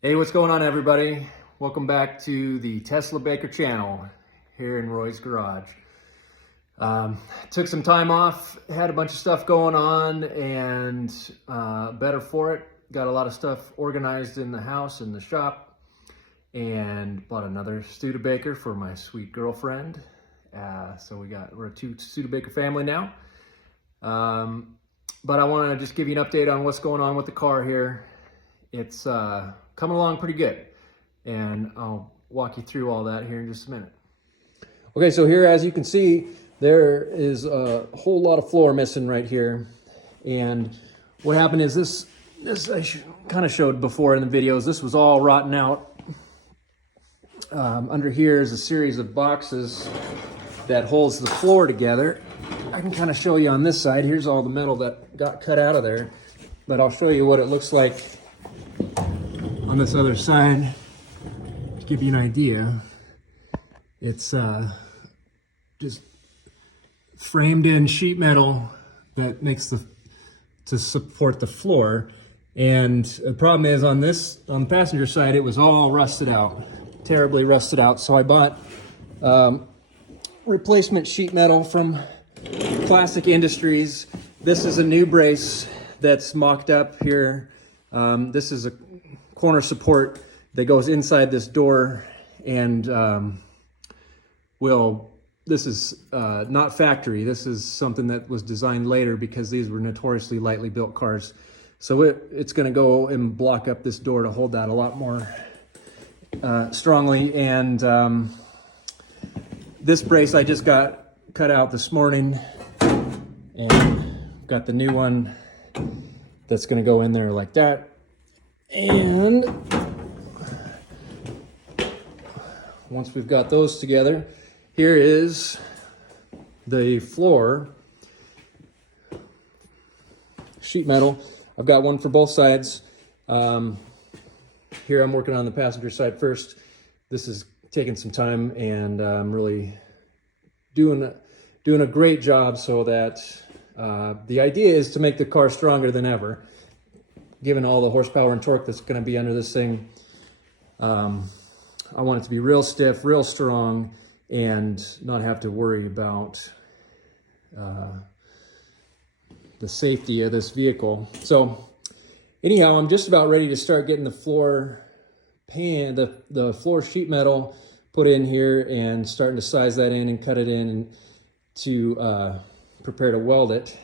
Hey, what's going on, everybody? Welcome back to the Teslabaker channel here in Roy's garage. Took some time off, had a bunch of stuff going on, and better for it. Got a lot of stuff organized in the house, in the shop, and bought another Studebaker for my sweet girlfriend. So we're a two Studebaker family now. But I want to just give you an update on what's going on with the car here. It's coming along pretty good, and I'll walk you through all that here in just a minute. Okay, so here, as you can see, there is a whole lot of floor missing right here. And what happened is this I kind of showed before in the videos, this was all rotten out. Under here is a series of boxes that holds the floor together. I can kind of show you on this side. Here's all the metal that got cut out of there, but I'll show you what it looks like on this other side to give you an idea. It's just framed in sheet metal that makes to support the floor. And the problem is on the passenger side, it was all rusted out, terribly rusted out. So I bought replacement sheet metal from Classic Industries. This is a new brace that's mocked up here. This is a corner support that goes inside this door, and this is not factory. This is something that was designed later because these were notoriously lightly built cars. So it's going to go and block up this door to hold that a lot more strongly. And this brace I just got cut out this morning, and got the new one that's going to go in there like that. And once we've got those together, here is the floor sheet metal. I've got one for both sides. Here I'm working on the passenger side first. This is taking some time, and I'm really doing a great job so that the idea is to make the car stronger than ever. Given all the horsepower and torque that's going to be under this thing, I want it to be real stiff, real strong, and not have to worry about the safety of this vehicle. So anyhow, I'm just about ready to start getting the floor the floor sheet metal put in here, and starting to size that in and cut it in and to prepare to weld it.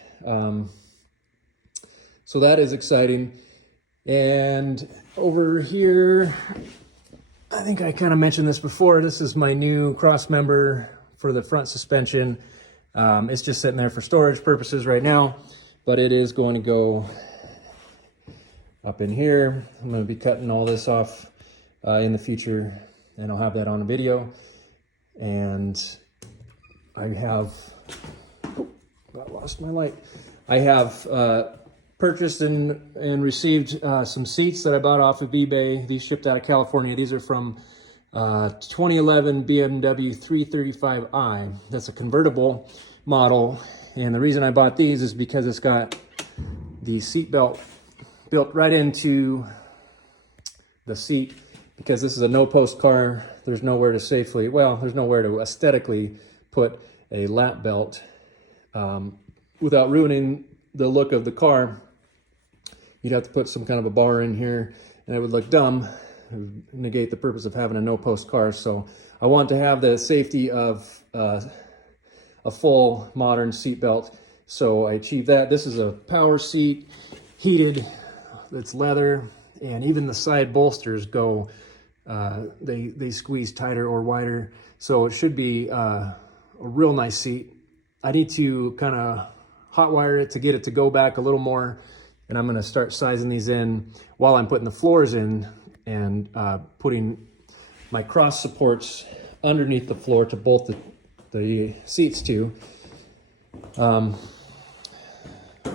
So that is exciting. And over here, I think I kind of mentioned this before, this is my new cross member for the front suspension. It's just sitting there for storage purposes right now, but it is going to go up in here. I'm going to be cutting all this off in the future, and I'll have that on a video. And I have, I lost my light. I have purchased and received some seats that I bought off of eBay. These shipped out of California. These are from 2011 BMW 335i. That's a convertible model. And the reason I bought these is because it's got the seat belt built right into the seat. Because this is a no-post car, there's nowhere to there's nowhere to aesthetically put a lap belt without ruining the look of the car. You'd have to put some kind of a bar in here, and it would look dumb. It would negate the purpose of having a no-post car. So I want to have the safety of a full modern seat belt. So I achieved that. This is a power seat, heated. It's leather, and even the side bolsters go. They squeeze tighter or wider. So it should be a real nice seat. I need to kind of hot wire it to get it to go back a little more. And I'm going to start sizing these in while I'm putting the floors in, and putting my cross supports underneath the floor to bolt the seats to.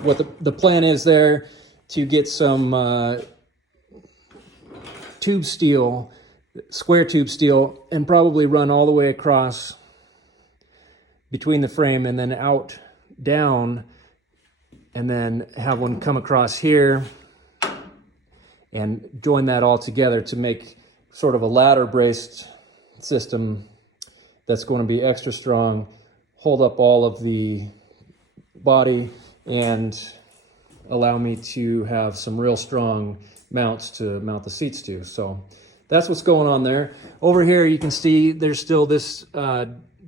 What the plan is there, to get some tube steel, square tube steel, and probably run all the way across between the frame and then out, down, and then have one come across here and join that all together to make sort of a ladder braced system that's going to be extra strong, hold up all of the body, and allow me to have some real strong mounts to mount the seats to. So that's what's going on there. Over here you can see there's still this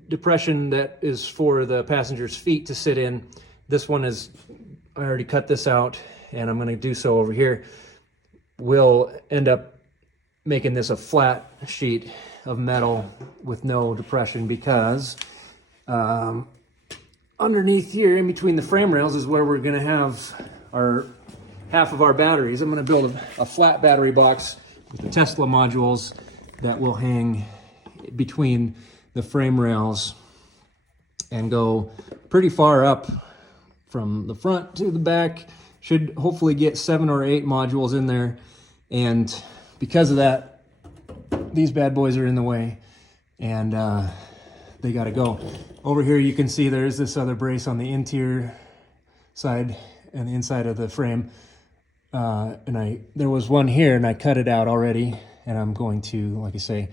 depression that is for the passenger's feet to sit in. This one is, I already cut this out, and I'm going to do so over here. We'll end up making this a flat sheet of metal with no depression, because underneath here, in between the frame rails, is where we're going to have our half of our batteries. I'm going to build a flat battery box with the Tesla modules that will hang between the frame rails and go pretty far up from the front to the back. Should hopefully get 7 or 8 modules in there, and because of that, these bad boys are in the way, and they got to go. Over here you can see there's this other brace on the interior side and the inside of the frame, and there was one here, and I cut it out already, and I'm going to, like I say,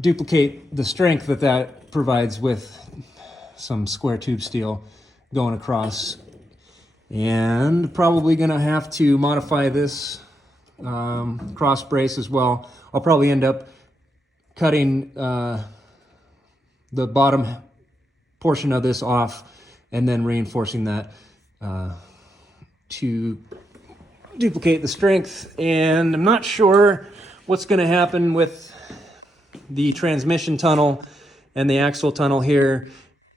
duplicate the strength that provides with some square tube steel going across, and probably gonna have to modify this cross brace as well. I'll probably end up cutting the bottom portion of this off and then reinforcing that to duplicate the strength. And I'm not sure what's going to happen with the transmission tunnel and the axle tunnel here.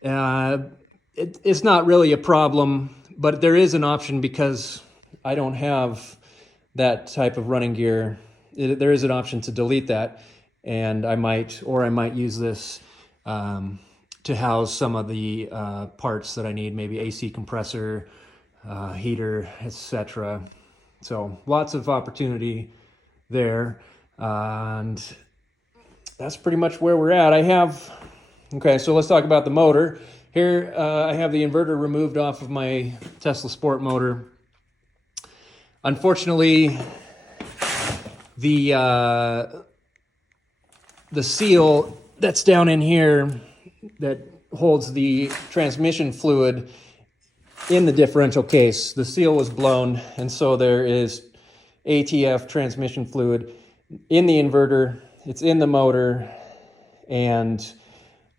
It's not really a problem, but there is an option because I don't have that type of running gear. There is an option to delete that, and I might use this to house some of the parts that I need, maybe AC compressor, heater, etc. So lots of opportunity there, and that's pretty much where we're at. Okay, so let's talk about the motor. Here I have the inverter removed off of my Tesla Sport motor. Unfortunately, the seal that's down in here that holds the transmission fluid in the differential case, the seal was blown, and so there is ATF transmission fluid in the inverter. It's in the motor, and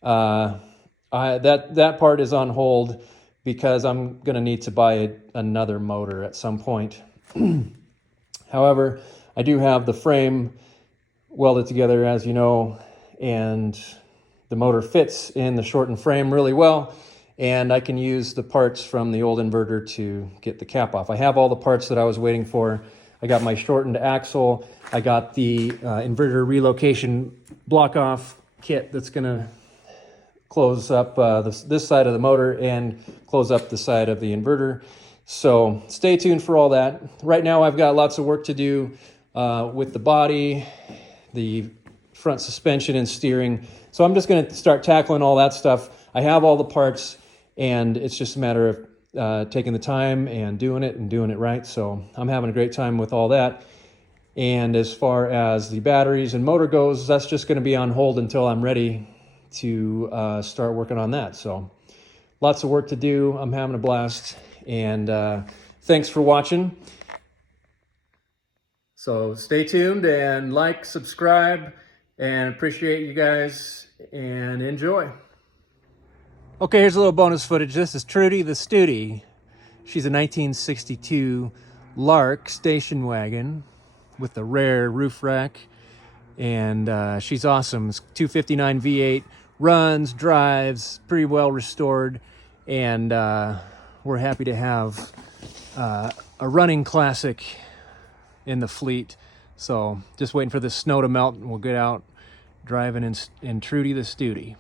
that part is on hold because I'm going to need to buy another motor at some point. However, I do have the frame welded together, as you know, and the motor fits in the shortened frame really well, and I can use the parts from the old inverter to get the cap off. I have all the parts that I was waiting for. I got my shortened axle. I got the inverter relocation block-off kit that's going to close up this side of the motor and close up the side of the inverter. So stay tuned for all that. Right now I've got lots of work to do with the body, the front suspension and steering. So I'm just going to start tackling all that stuff. I have all the parts, and it's just a matter of taking the time and doing it right. So I'm having a great time with all that. And as far as the batteries and motor goes, that's just going to be on hold until I'm ready to start working on that. So lots of work to do. I'm having a blast. And thanks for watching. So stay tuned and like, subscribe, and appreciate you guys, and enjoy. Okay, here's a little bonus footage. This is Trudy the Studi. She's a 1962 Lark station wagon with a rare roof rack, and she's awesome. It's 259 V8, runs, drives, pretty well restored, and we're happy to have a running classic in the fleet. So just waiting for the snow to melt, and we'll get out driving in Trudy the Studi.